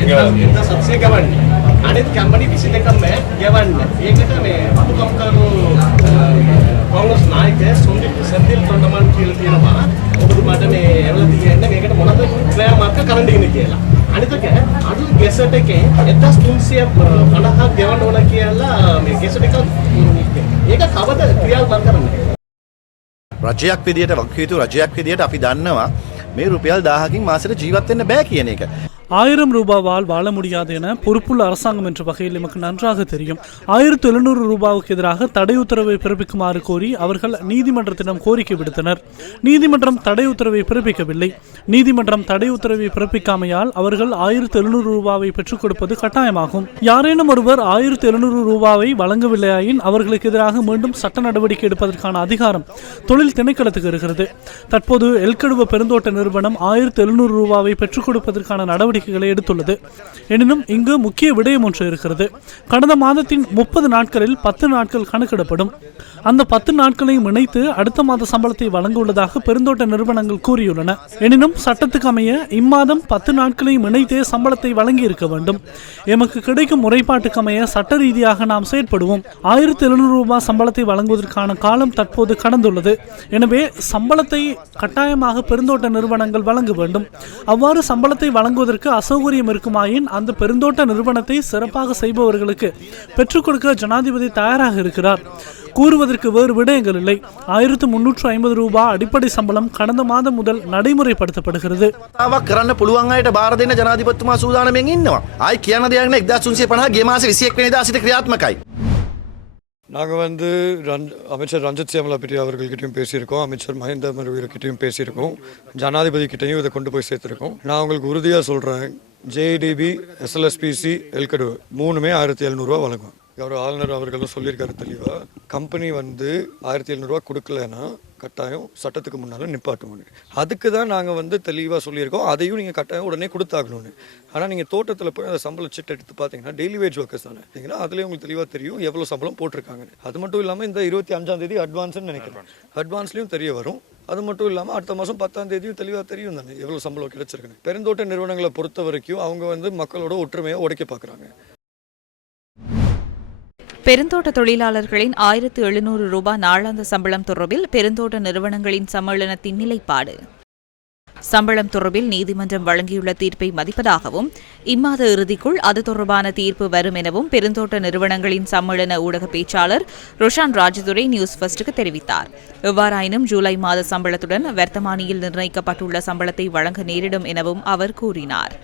එතන සබ්සේ ගවන්නේ. අනිත් කම්පැනි 22ක්ම ගවන්නේ. ඒකට මේ වතුකම් කරපු කොංග්‍රස් නායකයා සුන්දිත් සෙන්දිල් තොටමන් කියලා තියෙනවා. ඔබතුමාට මේ ඇවිල්ලා තියෙන්නේ මේකට මොනවද ක්‍රියාමාර්ග කරන්න ඉන්නේ කියලා. අනිත් එක අඩු ගැසට් එකේ 1350ක් ගවන්න ඕන කියලා මේ ගැසට් එක ඒක කවද ක්‍රියාත්මක කරන්නේ? රජයක් විදියට වක්කීතු රජයක් විදියට අපි දන්නවා මේ රුපියල් 1000කින් මාසෙට ජීවත් වෙන්න බෑ කියන එක. ஆயிரம் ரூபாவால் வாழ முடியாது என பொறுப்புள்ள அரசாங்கம் என்ற வகையில் எமக்கு நன்றாக தெரியும். ஆயிரத்தி எழுநூறு ரூபாவுக்கு எதிராக தடை உத்தரவை பிறப்பிக்குமாறு கோரி அவர்கள் நீதிமன்றத்திடம் கோரிக்கை விடுத்தனர். நீதிமன்றம் தடை உத்தரவை பிறப்பிக்கவில்லை. நீதிமன்றம் தடை உத்தரவை பிறப்பிக்காமையால் அவர்கள் ஆயிரத்து எழுநூறு ரூபாவை பெற்றுக் கொடுப்பது கட்டாயமாகும். யாரேனும் ஒருவர் ஆயிரத்து எழுநூறு ரூபாவை வழங்கவில்லையாயின் அவர்களுக்கு எதிராக மீண்டும் சட்ட நடவடிக்கை எடுப்பதற்கான அதிகாரம் தொழில் திணைக்களத்துக்கு இருக்கிறது. தற்போது எல்கடுவ பெருந்தோட்ட நிறுவனம் ஆயிரத்தி எழுநூறு ரூபாவை பெற்றுக் கொடுப்பதற்கான நடவடிக்கை நடவடிக்கைகளை எடுத்துள்ளது. எனினும் இங்கு முக்கிய விடயம் ஒன்று இருக்கிறது. கடந்த மாதத்தின் முப்பது நாட்களில் பத்து நாட்கள் கணக்கிடப்படும். அந்த பத்து நாட்களையும் இணைத்து அடுத்த மாத சம்பளத்தை வழங்க உள்ளதாக பெருந்தோட்ட நிறுவனங்கள் கூறியுள்ளன. எனினும் சட்டத்துக்கு அமைய இம்மாதம் பத்து நாட்களையும் இணைத்தே சம்பளத்தை வழங்கி இருக்க வேண்டும். எமக்கு கிடைக்கும் முறைப்பாட்டுக்கு அமைய சட்ட ரீதியாக நாம் செயற்படுவோம். ஆயிரத்தி எழுநூறு ரூபாய் சம்பளத்தை வழங்குவதற்கான காலம் தற்போது கடந்துள்ளது. எனவே சம்பளத்தை கட்டாயமாக பெருந்தோட்ட நிறுவனங்கள் வழங்க வேண்டும். அவ்வாறு சம்பளத்தை வழங்குவதற்கு அசௌகரியம் இருக்குமாயின் அந்த பெருந்தோட்ட நிறுவனத்தை சிறப்பாக செய்பவர்களுக்கு பெற்றுக் கொடுக்க ஜனாதிபதி தயாராக இருக்கிறார் கூறுவதற்கு வேறு விடயங்கள் இல்லை ஆயிரத்து முன்னூற்று ஐம்பது ரூபாய் அடிப்படை சம்பளம் கடந்த மாதம் முதல் நடைமுறைப்படுத்தப்படுகிறது තාවක් කරන්න පුළුවන් අයට බාර දෙන්න ජනාධිපතිතුමා සූදානමෙන් ඉන්නවා. ආයි කියන දෙයක් නෑ 1950 ගේ මාසේ 21 වෙනිදා සිට ක්‍රියාත්මකයි. நாங்கள் வந்து ரன் அமைச்சர் ரஞ்சித் சியாமலாபெட்டி அவர்கள்கிட்டயும் பேசியிருக்கோம் அமைச்சர் மஹிந்த மருவீர்கிட்டையும் பேசியிருக்கோம் ஜனாதிபதி கிட்டையும் இதை கொண்டு போய் சேர்த்துருக்கோம். நான் உங்களுக்கு உறுதியாக சொல்கிறேன் ஜேடிபி எஸ்எல்எஸ்பிசி எல்கடு மூணுமே ஆயிரத்தி எழுநூறுவா வழங்கும். கௌரவ ஆளுநர் அவர்களும் சொல்லியிருக்காரு தெளிவாக கம்பெனி வந்து ஆயிரத்தி எழுநூறுவா கொடுக்கலன்னா கட்டாயம் சட்டத்துக்கு முன்னால் நிப்பாட்டுவோம் அதுக்கு தான் நாங்கள் வந்து தெளிவாக சொல்லியிருக்கோம். அதையும் நீங்கள் கட்டாயம் உடனே கொடுத்தாகணும்னு. ஆனால் நீங்கள் தோட்டத்தில் போய் அந்த சம்பள சிட்டு எடுத்து பார்த்தீங்கன்னா டெய்லி வேஜ் ஒர்க்கர்ஸ் தானே. பார்த்தீங்கன்னா அதுலேயும் உங்களுக்கு தெளிவாக தெரியும் எவ்வளோ சம்பளம் போட்டிருக்காங்க அது மட்டும் இல்லாமல் இந்த இருபத்தி அஞ்சாம் தேதி அட்வான்ஸ்னு நினைக்கிறேன். அட்வான்ஸ்லையும் தெரிய வரும். அது மட்டும் இல்லாமல் அடுத்த மாதம் பத்தாம் தேதியும் தெளிவாக தெரியும் தானே எவ்வளோ சம்பளம் கிடைச்சிருக்குன்னு. பெருந்தோட்ட நிறுவனங்களை பொறுத்த வரைக்கும் அவங்க வந்து மக்களோட ஒற்றுமையை உடைக்க பார்க்குறாங்க பெருந்தோட்ட தொழிலாளர்களின் ஆயிரத்து எழுநூறு ரூபாய் நாளாந்த சம்பளம் தொடர்பில் பெருந்தோட்ட நிறுவனங்களின் சம்மேளனத்தின் நிலைப்பாடு. சம்பளம் தொடர்பில் நீதிமன்றம் வழங்கியுள்ள தீர்ப்பை மதிப்பதாகவும் இம்மாத இறுதிக்குள் அது தொடர்பான தீர்ப்பு வரும் எனவும் பெருந்தோட்ட நிறுவனங்களின் சம்மேளன ஊடக பேச்சாளர் ரோஷான் ராஜதுரை நியூஸ் ஃபர்ஸ்டுக்கு தெரிவித்தார். எவ்வாறாயினும் ஜூலை மாத சம்பளத்துடன் வர்த்தமானியில் நிர்ணயிக்கப்பட்டுள்ள சம்பளத்தை வழங்க நேரிடும் எனவும் அவர் கூறினார்.